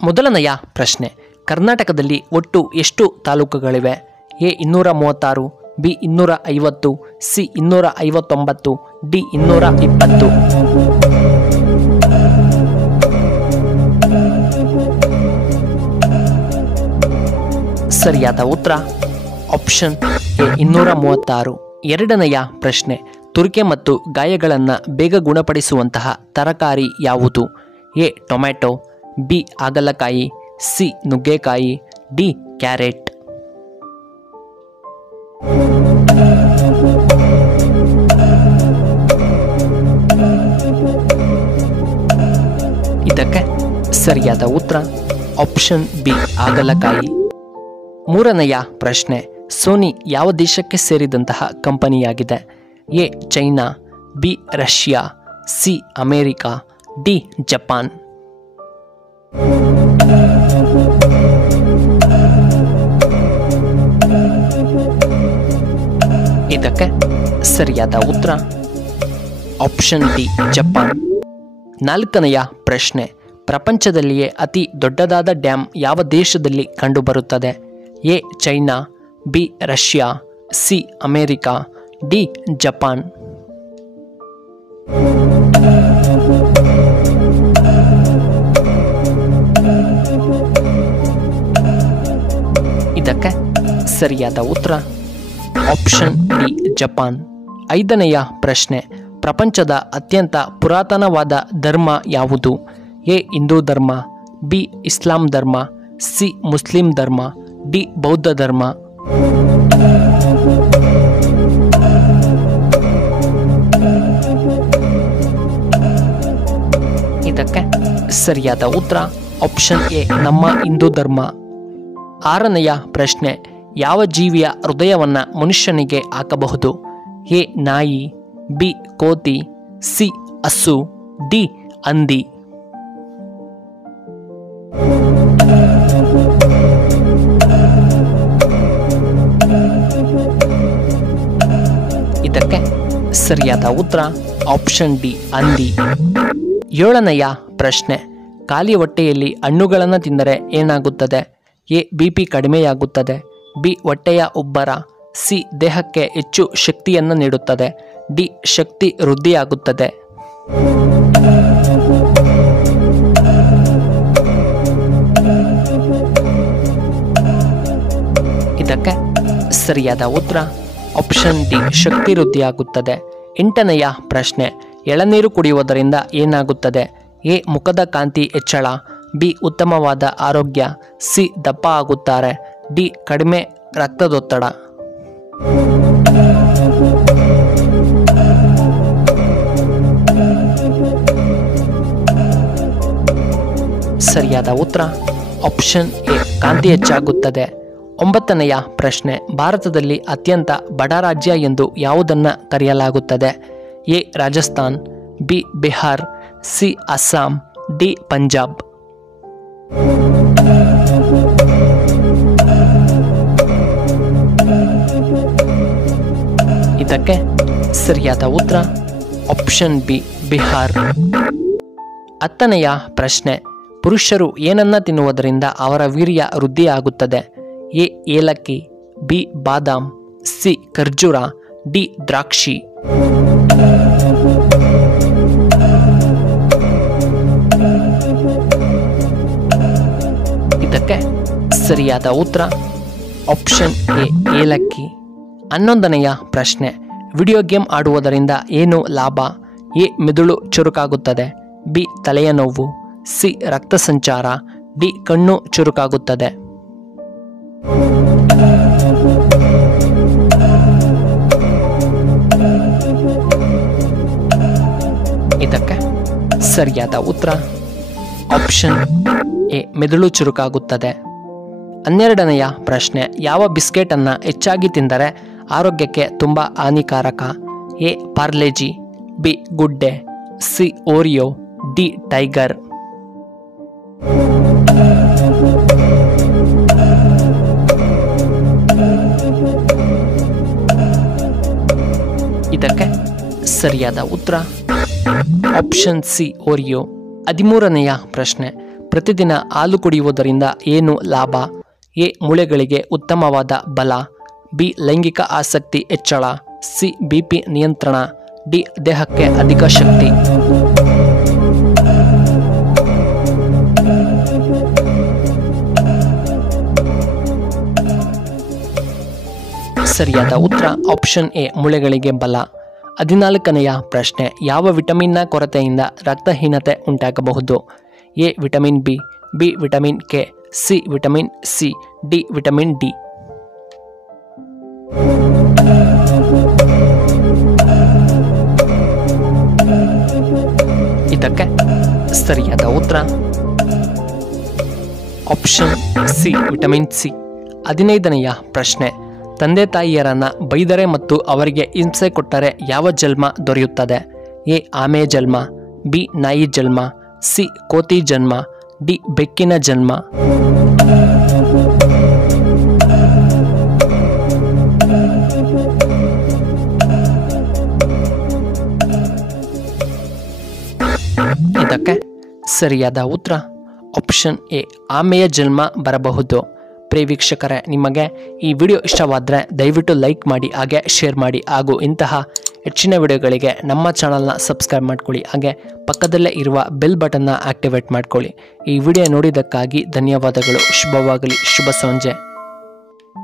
ಮೊದಲನೆಯ ಪ್ರಶ್ನೆ, ಕರ್ನಾಟಕದಲ್ಲಿ ಒಟ್ಟು ಎಷ್ಟು ತಾಲೂಕುಗಳಿವೆ? A 236, B 250, C 259, D 220. ಸರಿಯಾದ ಉತ್ತರ ಆಪ್ಷನ್ ಎ 236. ಎರಡನೆಯ ಪ್ರಶ್ನೆ, ತುರಿಕೆ ಮತ್ತು ಗಾಯಗಳನ್ನು ಬೇಗ ಗುಣಪಡಿಸುವಂತಹ ತರಕಾರಿ ಯಾವುದು? ಎ ಟೊಮ್ಯಾಟೊ, ಬಿ ಹಾಗಲಕಾಯಿ, ಸಿ ನುಗ್ಗೆಕಾಯಿ, ಡಿ ಕ್ಯಾರೆಟ್. ಇದಕ್ಕೆ ಸರಿಯಾದ ಉತ್ತರ ಆಪ್ಷನ್ ಬಿ ಹಾಗಲಕಾಯಿ. ಮೂರನೆಯ ಪ್ರಶ್ನೆ, ಸೋನಿ ಯಾವ ದೇಶಕ್ಕೆ ಸೇರಿದಂತಹ ಕಂಪನಿಯಾಗಿದೆ? A China, B Russia, C America, D Japan. ಇದಕ್ಕೆ ಸರಿಯಾದ ಉತ್ತರ ಆಪ್ಷನ್ ಡಿ ಜಪಾನ್. ನಾಲ್ಕನೆಯ ಪ್ರಶ್ನೆ, ಪ್ರಪಂಚದಲ್ಲಿಯೇ ಅತಿ ದೊಡ್ಡದಾದ ಡ್ಯಾಮ್ ಯಾವ ದೇಶದಲ್ಲಿ ಕಂಡುಬರುತ್ತದೆ? A China, B Russia, C America, D Japan. ಇದಕ್ಕೆ ಸರಿಯಾದ ಉತ್ತರ ಆಪ್ಷನ್ ಡಿ ಜಪಾನ್. ಐದನೆಯ ಪ್ರಶ್ನೆ, ಪ್ರಪಂಚದ ಅತ್ಯಂತ ಪುರಾತನವಾದ ಧರ್ಮ ಯಾವುದು? ಎ ಹಿಂದೂ ಧರ್ಮ, ಬಿ ಇಸ್ಲಾಂ ಧರ್ಮ, ಸಿ ಮುಸ್ಲಿಂ ಧರ್ಮ, ಡಿ ಬೌದ್ಧ ಧರ್ಮ. ಇದಕ್ಕೆ ಸರಿಯಾದ ಉತ್ತರ ಆಪ್ಷನ್ ಎ ನಮ್ಮ ಹಿಂದೂ ಧರ್ಮ. ಆರನೆಯ ಪ್ರಶ್ನೆ, ಯಾವ ಜೀವಿಯ ಹೃದಯವನ್ನು ಮನುಷ್ಯನಿಗೆ ಹಾಕಬಹುದು? ಎ ನಾಯಿ, ಬಿ ಕೋತಿ, ಸಿ ಹಸು, ಡಿ ಹಂದಿ. ಇದಕ್ಕೆ ಸರಿಯಾದ ಉತ್ತರ ಆಪ್ಷನ್ ಡಿ ಹಂದಿ. ಏಳನೆಯ ಪ್ರಶ್ನೆ, ಖಾಲಿ ಹೊಟ್ಟೆಯಲ್ಲಿ ಹಣ್ಣುಗಳನ್ನು ತಿಂದರೆ ಏನಾಗುತ್ತದೆ? ಎ BP ಕಡಿಮೆಯಾಗುತ್ತದೆ, ಬಿ ಹೊಟ್ಟೆಯ ಉಬ್ಬರ, ಸಿ ದೇಹಕ್ಕೆ ಹೆಚ್ಚು ಶಕ್ತಿಯನ್ನು ನೀಡುತ್ತದೆ, ಡಿ ಶಕ್ತಿ ವೃದ್ಧಿಯಾಗುತ್ತದೆ. ಇದಕ್ಕೆ ಸರಿಯಾದ ಉತ್ತರ ಆಪ್ಷನ್ ಡಿ ಶಕ್ತಿ ವೃದ್ಧಿಯಾಗುತ್ತದೆ. ಎಂಟನೆಯ ಪ್ರಶ್ನೆ, ಎಳನೀರು ಕುಡಿಯುವುದರಿಂದ ಏನಾಗುತ್ತದೆ? ಎ ಮುಖದ ಕಾಂತಿ ಹೆಚ್ಚಳ, ಬಿ ಉತ್ತಮವಾದ ಆರೋಗ್ಯ, ಸಿ ದಪ್ಪ ಆಗುತ್ತಾರೆ, ಡಿ ಕಡಿಮೆ ರಕ್ತದೊತ್ತಡ. ಸರಿಯಾದ ಉತ್ತರ ಆಪ್ಷನ್ ಎ ಕಾಂತಿ ಹೆಚ್ಚಾಗುತ್ತದೆ. ಒಂಬತ್ತನೆಯ ಪ್ರಶ್ನೆ, ಭಾರತದಲ್ಲಿ ಅತ್ಯಂತ ಬಡ ರಾಜ್ಯ ಎಂದು ಯಾವುದನ್ನು ಕರೆಯಲಾಗುತ್ತದೆ? A Rajasthan, B Bihar, C Assam, D Punjab. ಇದಕ್ಕೆ ಸರಿಯಾದ ಉತ್ತರ ಆಪ್ಷನ್ ಬಿ ಬಿಹಾರ್. ಹತ್ತನೆಯ ಪ್ರಶ್ನೆ, ಪುರುಷರು ಏನನ್ನ ತಿನ್ನುವುದರಿಂದ ಅವರ ವೀರ್ಯ ವೃದ್ಧಿಯಾಗುತ್ತದೆ? ಎ ಏಲಕ್ಕಿ, ಬಿ ಬಾದಾಮ್, ಸಿ ಖರ್ಜೂರ, ಡಿ ದ್ರಾಕ್ಷಿ. ಇದಕ್ಕೆ ಸರಿಯಾದ ಉತ್ತರ ಆಪ್ಷನ್ ಎ ಏಲಕ್ಕಿ. 11ನೆಯ ಪ್ರಶ್ನೆ, ವಿಡಿಯೋ ಗೇಮ್ ಆಡುವುದರಿಂದ ಏನು ಲಾಭ? ಎ ಮೆದುಳು ಚುರುಕಾಗುತ್ತದೆ, ಬಿ ತಲೆಯ ನೋವು, ಸಿ ರಕ್ತ ಸಂಚಾರ, ಡಿ ಕಣ್ಣು ಚುರುಕಾಗುತ್ತದೆ. ಇದಕ್ಕೆ ಸರಿಯಾದ ಉತ್ತರ ಆಪ್ಷನ್ ಎ ಮೆದುಳು ಚುರುಕಾಗುತ್ತದೆ. 12ನೆಯ ಪ್ರಶ್ನೆ, ಯಾವ ಬಿಸ್ಕೆಟ್ ಅನ್ನು ಹೆಚ್ಚಾಗಿ ತಿಂದರೆ ಆರೋಗ್ಯಕ್ಕೆ ತುಂಬ ಹಾನಿಕಾರಕ? ಎ ಪಾರ್ಲೆಜಿ, ಬಿ ಗುಡ್ಡೆ, ಸಿ ಓರಿಯೋ, ಡಿ ಟೈಗರ್. ಇದಕ್ಕೆ ಸರಿಯಾದ ಉತ್ತರ ಆಪ್ಷನ್ ಸಿ ಓರಿಯೋ. 13ನೆಯ ಪ್ರಶ್ನೆ, ಪ್ರತಿದಿನ ಹಾಲು ಕುಡಿಯುವುದರಿಂದ ಏನು ಲಾಭ? ಎ ಮೂಳೆಗಳಿಗೆ ಉತ್ತಮವಾದ ಬಲ, ಬಿ ಲೈಂಗಿಕ ಆಸಕ್ತಿ ಹೆಚ್ಚಳ, ಸಿ BP ನಿಯಂತ್ರಣ, ಡಿ ದೇಹಕ್ಕೆ ಅಧಿಕ ಶಕ್ತಿ. ಸರಿಯಾದ ಉತ್ತರ ಆಪ್ಷನ್ ಎ ಮೂಳೆಗಳಿಗೆ ಬಲ. 14ನೆಯ ಪ್ರಶ್ನೆ, ಯಾವ ವಿಟಮಿನ್ನ ಕೊರತೆಯಿಂದ ರಕ್ತಹೀನತೆ ಉಂಟಾಗಬಹುದು? A vitamin B, B vitamin K, C vitamin C, D vitamin D. ಇದಕ್ಕೆ ಸರಿಯಾದ ಉತ್ತರ ಆಪ್ಷನ್ ಸಿ ವಿಟಮಿನ್ ಸಿ. 15ನೆಯ ಪ್ರಶ್ನೆ, ತಂದೆ ತಾಯಿಯರನ್ನ ಬೈದರೆ ಮತ್ತು ಅವರಿಗೆ ಹಿಂಸೆ ಕೊಟ್ಟರೆ ಯಾವ ಜನ್ಮ ದೊರೆಯುತ್ತದೆ? ಎ ಆಮೆ ಜನ್ಮ, ಬಿ ನಾಯಿ ಜನ್ಮ, ಸಿ ಕೋತಿ ಜನ್ಮ, ಡಿ ಬೆಕ್ಕಿನ ಜನ್ಮ. ಇದಕ್ಕೆ ಸರಿಯಾದ ಉತ್ತರ ಆಪ್ಷನ್ ಎ ಆಮೆಯ ಜನ್ಮ ಬರಬಹುದು. ಪ್ರಿಯ ವೀಕ್ಷಕರೇ, ನಿಮಗೆ ಈ ವಿಡಿಯೋ ಇಷ್ಟವಾದರೆ ದಯವಿಟ್ಟು ಲೈಕ್ ಮಾಡಿ, ಹಾಗೆ ಶೇರ್ ಮಾಡಿ, ಹಾಗೂ ಇಂತಹ ಹೆಚ್ಚಿನ ವಿಡಿಯೋಗಳಿಗೆ ನಮ್ಮ ಚಾನಲ್ನ ಸಬ್ಸ್ಕ್ರೈಬ್ ಮಾಡ್ಕೊಳ್ಳಿ, ಹಾಗೆ ಪಕ್ಕದಲ್ಲೇ ಇರುವ ಬೆಲ್ ಬಟನ್ನ ಆಕ್ಟಿವೇಟ್ ಮಾಡ್ಕೊಳ್ಳಿ. ಈ ವಿಡಿಯೋ ನೋಡಿದ್ದಕ್ಕಾಗಿ ಧನ್ಯವಾದಗಳು. ಶುಭವಾಗಲಿ. ಶುಭ ಸಂಜೆ.